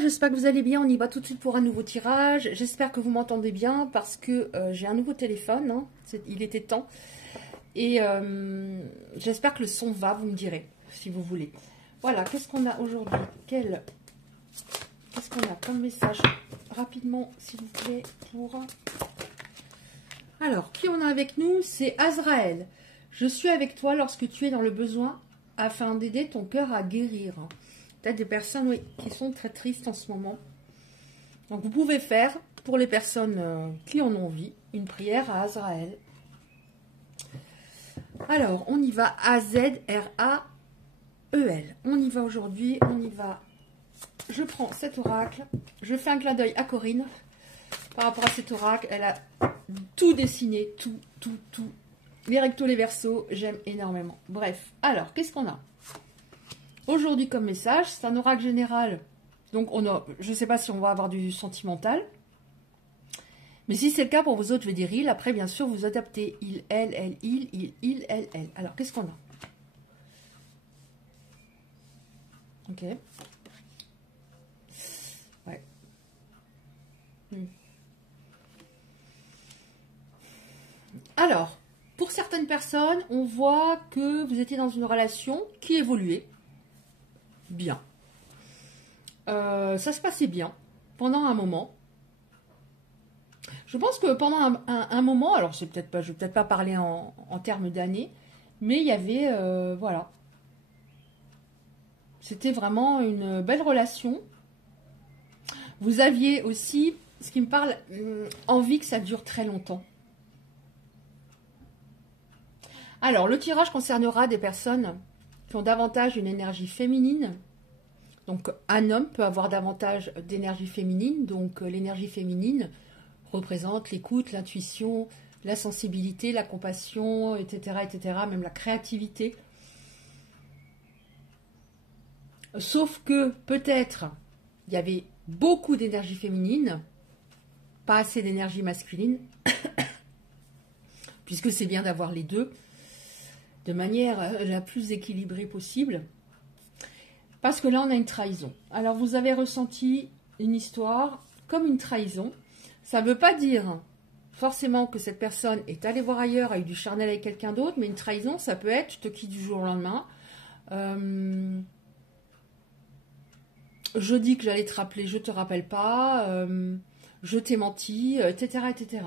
j'espère que vous allez bien. On y va tout de suite pour un nouveau tirage. J'espère que vous m'entendez bien parce que j'ai un nouveau téléphone. Hein. Il était temps. Et j'espère que le son va, vous me direz, si vous voulez. Voilà, qu'est-ce qu'on a aujourd'hui? Qu'est-ce qu'on a comme message? Rapidement, s'il vous plaît, pour... Alors, qui on a avec nous? C'est Azraël. Je suis avec toi lorsque tu es dans le besoin afin d'aider ton cœur à guérir. Peut-être des personnes oui, qui sont très tristes en ce moment. Donc, vous pouvez faire, pour les personnes qui en ont envie, une prière à Azraël. Alors, on y va. A-Z-R-A-E-L. On y va aujourd'hui. On y va. Je prends cet oracle. Je fais un clin d'œil à Corinne. Par rapport à cet oracle, elle a tout dessiné. Tout. Les rectos, les versos. J'aime énormément. Bref. Alors, qu'est-ce qu'on a aujourd'hui comme message? C'est un oracle général. Donc, je ne sais pas si on va avoir du sentimental. Mais si c'est le cas pour vous autres, je vais dire il. Après, bien sûr, vous adaptez. Il, elle, il, elle. Alors, qu'est-ce qu'on a? Ok. Ouais. Alors, pour certaines personnes, on voit que vous étiez dans une relation qui évoluait bien. Ça se passait bien pendant un moment. Je pense que pendant un moment, alors je vais peut-être pas parler en termes d'années, mais il y avait, voilà. C'était vraiment une belle relation. Vous aviez aussi, ce qui me parle, envie que ça dure très longtemps. Alors, le tirage concernera des personnes qui ont davantage une énergie féminine. Donc, un homme peut avoir davantage d'énergie féminine. Donc, l'énergie féminine représente l'écoute, l'intuition, la sensibilité, la compassion, etc., même la créativité. Sauf que, peut-être, il y avait beaucoup d'énergie féminine, pas assez d'énergie masculine, puisque c'est bien d'avoir les deux, de manière la plus équilibrée possible. Parce que là, on a une trahison. Alors, vous avez ressenti une histoire comme une trahison. Ça ne veut pas dire forcément que cette personne est allée voir ailleurs, a eu du charnel avec quelqu'un d'autre, mais une trahison, ça peut être, je te quitte du jour au lendemain. Je dis que j'allais te rappeler, je ne te rappelle pas. Je t'ai menti, etc., etc.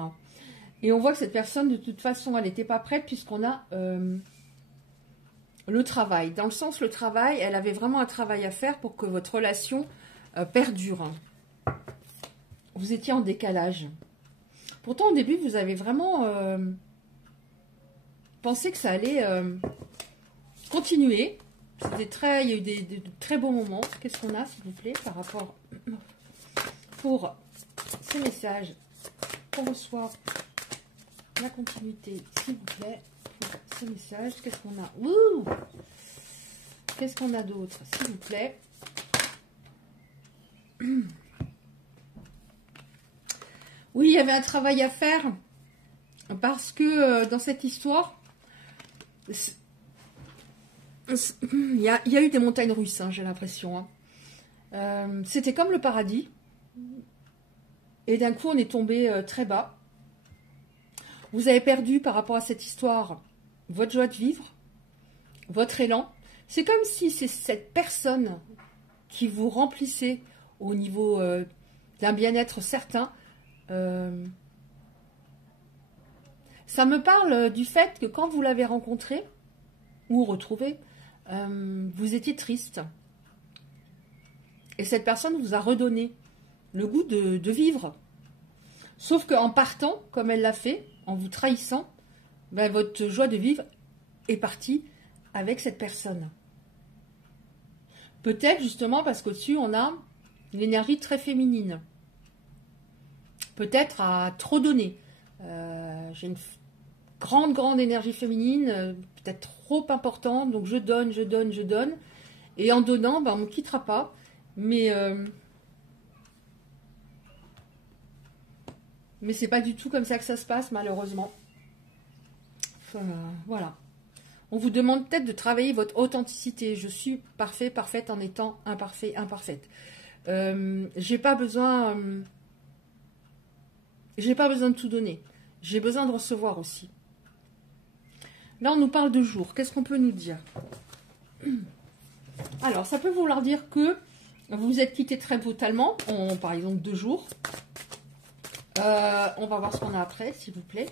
Et on voit que cette personne, de toute façon, elle n'était pas prête puisqu'on a... le travail. Dans le sens, le travail, elle avait vraiment un travail à faire pour que votre relation perdure. Vous étiez en décalage. Pourtant, au début, vous avez vraiment pensé que ça allait continuer. Il y a eu de très beaux moments. Qu'est-ce qu'on a, s'il vous plaît, par rapport pour ces messages qu'on reçoit, la continuité, s'il vous plaît. Ce message, qu'est-ce qu'on a? Ouh, qu'est-ce qu'on a d'autre, s'il vous plaît? Oui, il y avait un travail à faire parce que dans cette histoire, il y a eu des montagnes russes, hein, j'ai l'impression. Hein. C'était comme le paradis et d'un coup, on est tombé très bas. Vous avez perdu par rapport à cette histoire votre joie de vivre, votre élan. C'est comme si c'est cette personne qui vous remplissait au niveau d'un bien-être certain. Ça me parle du fait que quand vous l'avez rencontré ou retrouvé, vous étiez triste. Et cette personne vous a redonné le goût de vivre. Sauf qu'en partant, comme elle l'a fait, en vous trahissant, ben, votre joie de vivre est partie avec cette personne. Peut-être justement parce qu'au-dessus, on a l'énergie très féminine. Peut-être à trop donner. J'ai une grande énergie féminine, peut-être trop importante, donc je donne. Et en donnant, ben, on ne me quittera pas. Mais c'est pas du tout comme ça que ça se passe, malheureusement. Voilà. On vous demande peut-être de travailler votre authenticité. Je suis parfait, parfaite en étant imparfait, imparfaite. J'ai pas besoin de tout donner. J'ai besoin de recevoir aussi. Là, on nous parle de jours. Qu'est-ce qu'on peut nous dire? Alors, ça peut vouloir dire que vous vous êtes quitté très brutalement, par exemple 2 jours. On va voir ce qu'on a après, s'il vous plaît.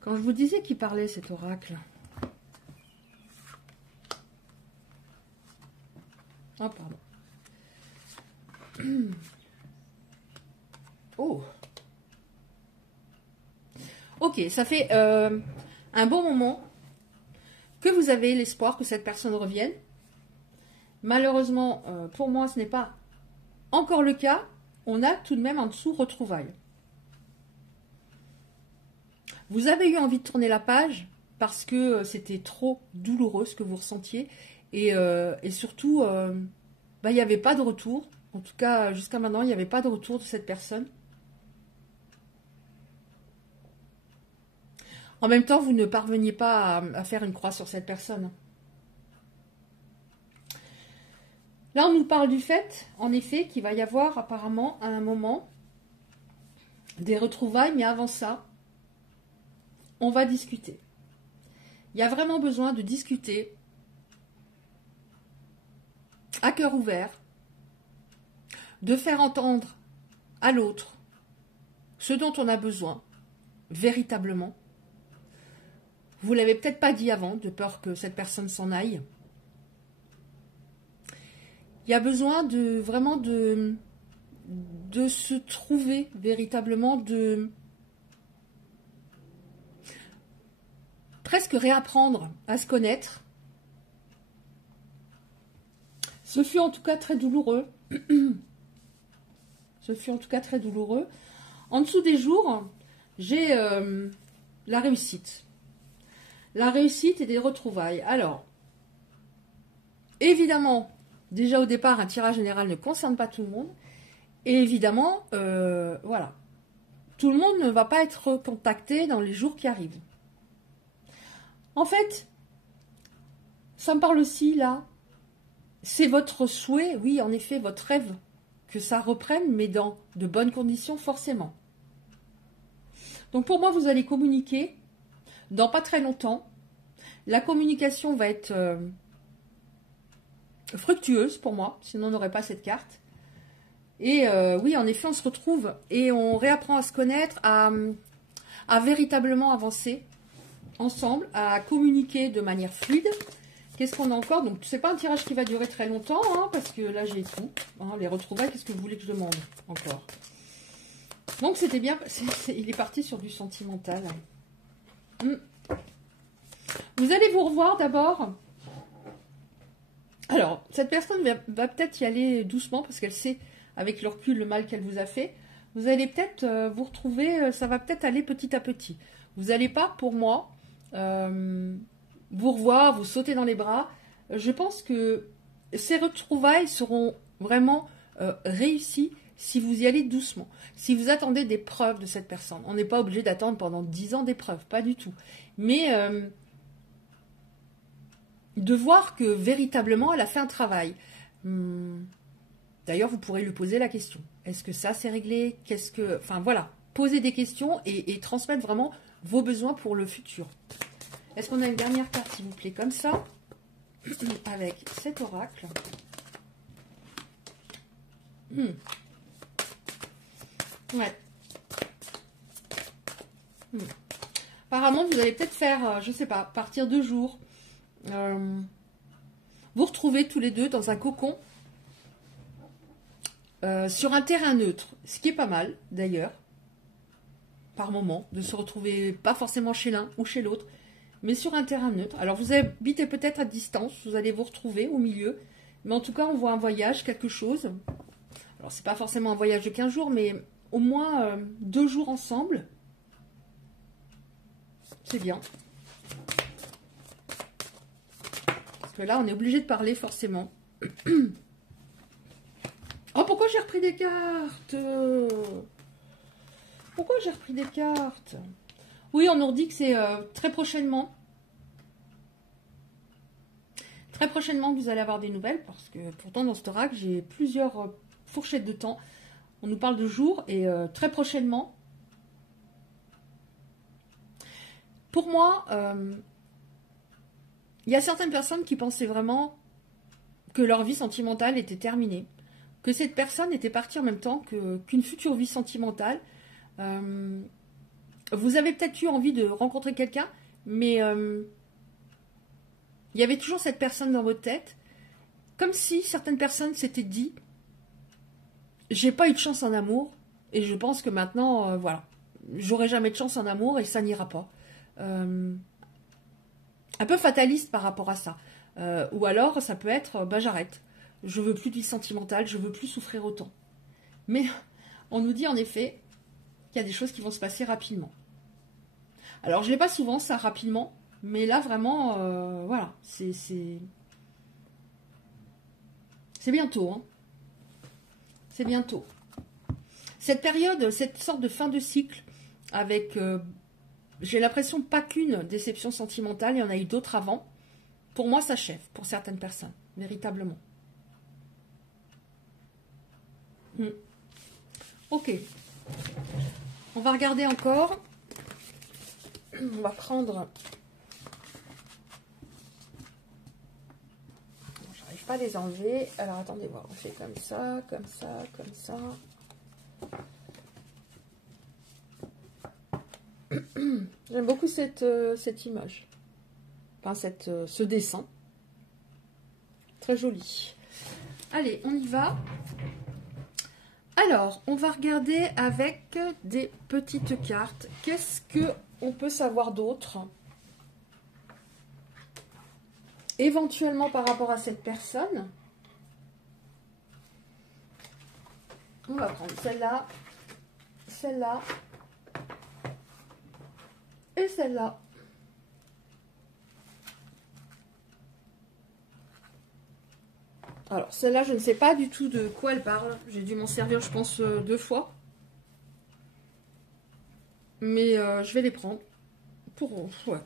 Quand je vous disais qu'il parlait, cet oracle. Ah, pardon. Oh. Ok, ça fait un bon moment que vous avez l'espoir que cette personne revienne. Malheureusement, pour moi, ce n'est pas encore le cas. On a tout de même en dessous retrouvailles. Vous avez eu envie de tourner la page parce que c'était trop douloureux ce que vous ressentiez. Et surtout, il n'y avait pas de retour. En tout cas, jusqu'à maintenant, il n'y avait pas de retour de cette personne. En même temps, vous ne parveniez pas à faire une croix sur cette personne. Là, on nous parle du fait, en effet, qu'il va y avoir apparemment à un moment des retrouvailles, mais avant ça, on va discuter. Il y a vraiment besoin de discuter à cœur ouvert, de faire entendre à l'autre ce dont on a besoin, véritablement. Vous ne l'avez peut-être pas dit avant, de peur que cette personne s'en aille. Il y a besoin de vraiment de se trouver véritablement, de presque réapprendre à se connaître. Ce fut en tout cas très douloureux. Ce fut en tout cas très douloureux. En dessous des jours, j'ai la réussite. La réussite et des retrouvailles. Alors, évidemment, déjà au départ, un tirage général ne concerne pas tout le monde. Et évidemment, voilà. Tout le monde ne va pas être contacté dans les jours qui arrivent. En fait, ça me parle aussi, là, c'est votre souhait, oui, en effet, votre rêve, que ça reprenne, mais dans de bonnes conditions, forcément. Donc pour moi, vous allez communiquer dans pas très longtemps. La communication va être fructueuse pour moi, sinon on n'aurait pas cette carte. Et oui, en effet, on se retrouve et on réapprend à se connaître, à véritablement avancer ensemble, à communiquer de manière fluide. Qu'est-ce qu'on a encore? Donc, c'est pas un tirage qui va durer très longtemps, hein, parce que là, j'ai tout. Hein, les retrouvailles, qu'est-ce que vous voulez que je demande encore? Donc, c'était bien. Il est parti sur du sentimental. Vous allez vous revoir d'abord. Alors, cette personne va peut-être y aller doucement, parce qu'elle sait, avec le recul, le mal qu'elle vous a fait. Vous allez peut-être vous retrouver, ça va peut-être aller petit à petit. Vous n'allez pas, pour moi, vous revoir, vous sauter dans les bras. Je pense que ces retrouvailles seront vraiment réussies si vous y allez doucement. Si vous attendez des preuves de cette personne. On n'est pas obligé d'attendre pendant 10 ans des preuves, pas du tout. Mais de voir que véritablement elle a fait un travail. D'ailleurs, vous pourrez lui poser la question. Est-ce que ça c'est réglé? Qu'est-ce que... Enfin voilà, poser des questions et transmettre vraiment vos besoins pour le futur. Est-ce qu'on a une dernière carte, s'il vous plaît, comme ça, avec cet oracle? Ouais. Apparemment, vous allez peut-être faire, je sais pas, partir 2 jours. Vous retrouvez tous les deux dans un cocon sur un terrain neutre, ce qui est pas mal d'ailleurs, par moment, de se retrouver pas forcément chez l'un ou chez l'autre, mais sur un terrain neutre. Alors vous habitez peut-être à distance, vous allez vous retrouver au milieu, mais en tout cas on voit un voyage, quelque chose. Alors c'est pas forcément un voyage de 15 jours, mais au moins 2 jours ensemble. C'est bien. Parce que là on est obligé de parler forcément. Oh, pourquoi j'ai repris des cartes? Pourquoi j'ai repris des cartes? Oui, on nous dit que c'est très prochainement. très prochainement vous allez avoir des nouvelles, parce que pourtant dans cet oracle, j'ai plusieurs fourchettes de temps. On nous parle de jours, et très prochainement. Pour moi, il y a certaines personnes qui pensaient vraiment que leur vie sentimentale était terminée, que cette personne était partie en même temps qu'une future vie sentimentale. Vous avez peut-être eu envie de rencontrer quelqu'un, mais il y avait toujours cette personne dans votre tête, comme si certaines personnes s'étaient dit « J'ai pas eu de chance en amour, et je pense que maintenant, voilà, j'aurai jamais de chance en amour et ça n'ira pas. » Un peu fataliste par rapport à ça. Ou alors, ça peut être bah, « J'arrête, je veux plus de vie sentimentale, je veux plus souffrir autant. » Mais on nous dit en effet qu'il y a des choses qui vont se passer rapidement. Alors, je l'ai pas souvent, ça, rapidement, mais là, vraiment, voilà, c'est bientôt, hein. C'est bientôt. Cette période, cette sorte de fin de cycle, avec, j'ai l'impression, pas qu'une déception sentimentale, il y en a eu d'autres avant, pour moi, s'achève, pour certaines personnes, véritablement. Ok. On va regarder encore. On va prendre... Bon, j'arrive pas à les enlever. Alors, attendez voir. On fait comme ça, comme ça, comme ça. J'aime beaucoup cette image. Enfin, ce dessin. Très joli. Allez, on y va. Alors, on va regarder avec des petites cartes. Qu'est-ce qu'on peut savoir d'autre? Éventuellement par rapport à cette personne. On va prendre celle-là, celle-là et celle-là. Alors, celle-là, je ne sais pas du tout de quoi elle parle. J'ai dû m'en servir, je pense, 2 fois. Mais je vais les prendre. Pour... Ouais.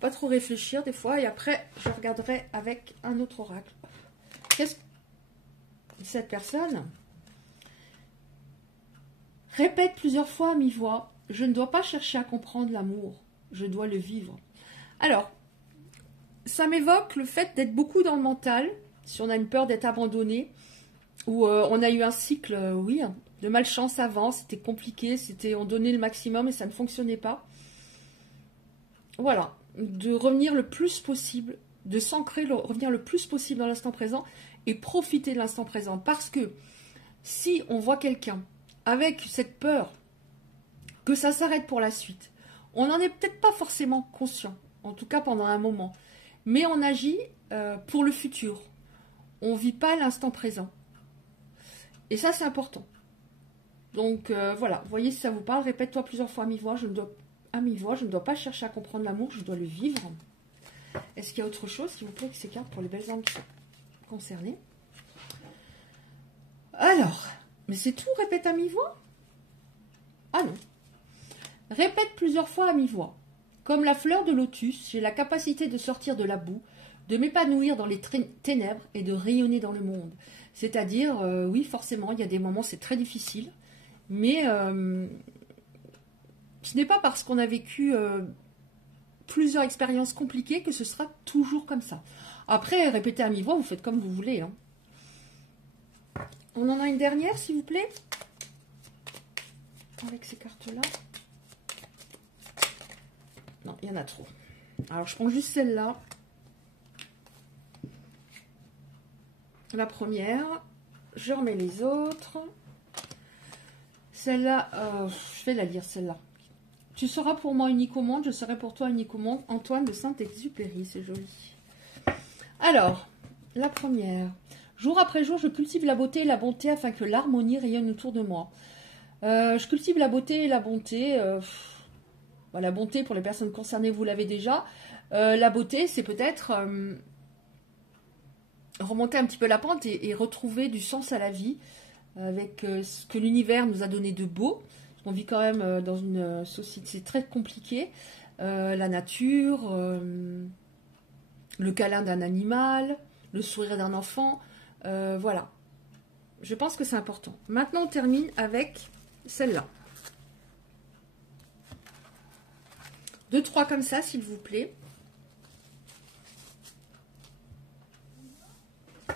Pas trop réfléchir des fois. Et après, je regarderai avec un autre oracle. Qu'est-ce que cette personne répète plusieurs fois à mi-voix. Je ne dois pas chercher à comprendre l'amour. Je dois le vivre. Alors, ça m'évoque le fait d'être beaucoup dans le mental, si on a une peur d'être abandonné, ou on a eu un cycle, oui, de malchance avant, c'était compliqué, on donnait le maximum et ça ne fonctionnait pas. Voilà, de revenir le plus possible, de s'ancrer, revenir le plus possible dans l'instant présent et profiter de l'instant présent. Parce que si on voit quelqu'un avec cette peur que ça s'arrête pour la suite, on n'en est peut-être pas forcément conscient, en tout cas pendant un moment. Mais on agit pour le futur. On ne vit pas l'instant présent. Et ça, c'est important. Donc, voilà. Vous voyez, si ça vous parle, répète-toi plusieurs fois à mi-voix. Je ne dois pas chercher à comprendre l'amour, je dois le vivre. Est-ce qu'il y a autre chose, s'il vous plaît, que ces cartes pour les belles âmes qui sont concernées? Alors, mais c'est tout, répète à mi-voix? Ah non. Répète plusieurs fois à mi-voix. Comme la fleur de lotus, j'ai la capacité de sortir de la boue, de m'épanouir dans les ténèbres et de rayonner dans le monde. C'est-à-dire, oui, forcément, il y a des moments, c'est très difficile, mais ce n'est pas parce qu'on a vécu plusieurs expériences compliquées que ce sera toujours comme ça. Après, répétez à mi-voix, vous faites comme vous voulez. Hein. On en a une dernière, s'il vous plaît, avec ces cartes-là. Non, il y en a trop. Alors, je prends juste celle-là. La première. Je remets les autres. Celle-là, je vais la lire, celle-là. Tu seras pour moi unique au monde, je serai pour toi unique au monde. Antoine de Saint-Exupéry, c'est joli. Alors, la première. Jour après jour, je cultive la beauté et la bonté afin que l'harmonie rayonne autour de moi. Je cultive la beauté et la bonté... la bonté, pour les personnes concernées, vous l'avez déjà. La beauté, c'est peut-être remonter un petit peu la pente et retrouver du sens à la vie avec ce que l'univers nous a donné de beau. On vit quand même dans une société très compliquée. La nature, le câlin d'un animal, le sourire d'un enfant, voilà. Je pense que c'est important. Maintenant, on termine avec celle-là. 2, 3 comme ça, s'il vous plaît.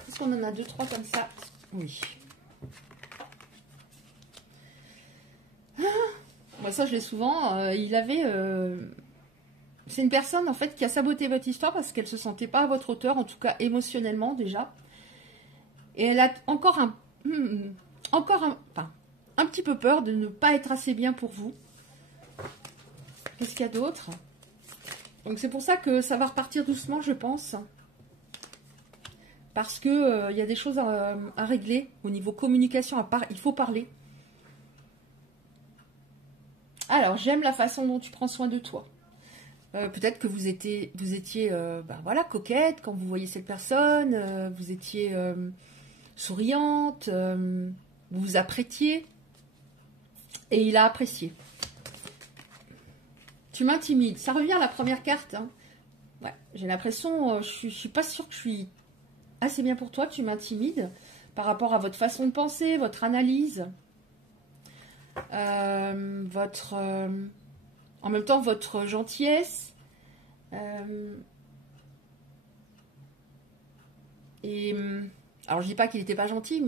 Est-ce qu'on en a 2, 3 comme ça? Oui. Moi, ça, je l'ai souvent. Il avait... C'est une personne, en fait, qui a saboté votre histoire parce qu'elle ne se sentait pas à votre hauteur, en tout cas émotionnellement, déjà. Et elle a encore un petit peu peur de ne pas être assez bien pour vous. Qu'est-ce qu'il y a d'autre? Donc, c'est pour ça que ça va repartir doucement, je pense. Parce que y a des choses à régler au niveau communication. Il faut parler. Alors, j'aime la façon dont tu prends soin de toi. Peut-être que vous étiez voilà, coquette quand vous voyez cette personne. Vous étiez souriante. Vous vous apprêtiez. Et il a apprécié. Tu m'intimides. Ça revient à la première carte. Hein. Ouais, j'ai l'impression, je suis pas sûre que je suis assez bien pour toi. Tu m'intimides par rapport à votre façon de penser, votre analyse. En même temps votre gentillesse alors je dis pas qu'il n'était pas gentil,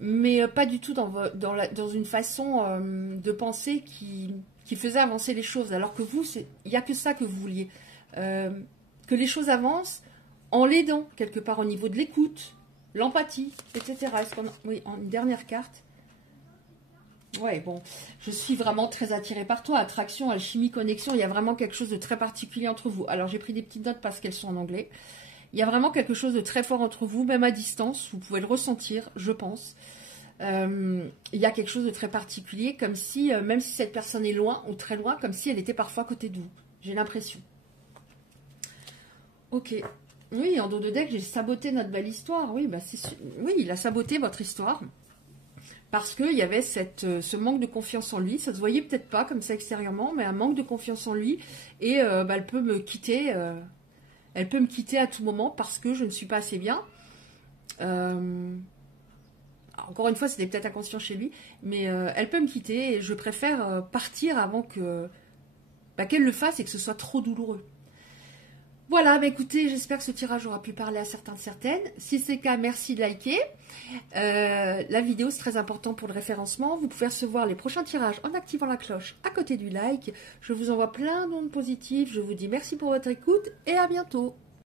mais pas du tout dans une façon de penser qui faisait avancer les choses, alors que vous, il n'y a que ça que vous vouliez, que les choses avancent en l'aidant quelque part au niveau de l'écoute, l'empathie, etc. Oui, en une dernière carte. Ouais, bon, je suis vraiment très attirée par toi. Attraction, alchimie, connexion, il y a vraiment quelque chose de très particulier entre vous. Alors, j'ai pris des petites notes parce qu'elles sont en anglais. Il y a vraiment quelque chose de très fort entre vous, même à distance. Vous pouvez le ressentir, je pense. Il y a quelque chose de très particulier, comme si, même si cette personne est loin ou très loin, comme si elle était parfois à côté de vous. J'ai l'impression. Ok. Oui, en dos de deck, j'ai saboté notre belle histoire. Oui, bah oui, il a saboté votre histoire. Parce qu'il y avait ce manque de confiance en lui. Ça se voyait peut-être pas comme ça extérieurement, mais un manque de confiance en lui. Et elle peut me quitter. Elle peut me quitter à tout moment parce que je ne suis pas assez bien. Encore une fois, c'était peut-être inconscient chez lui. Mais elle peut me quitter et je préfère partir avant qu'elle le fasse et que ce soit trop douloureux. Voilà, bah écoutez, j'espère que ce tirage aura pu parler à certaines. Si c'est le cas, merci de liker. La vidéo, c'est très important pour le référencement. Vous pouvez recevoir les prochains tirages en activant la cloche à côté du like. Je vous envoie plein d'ondes positives. Je vous dis merci pour votre écoute et à bientôt.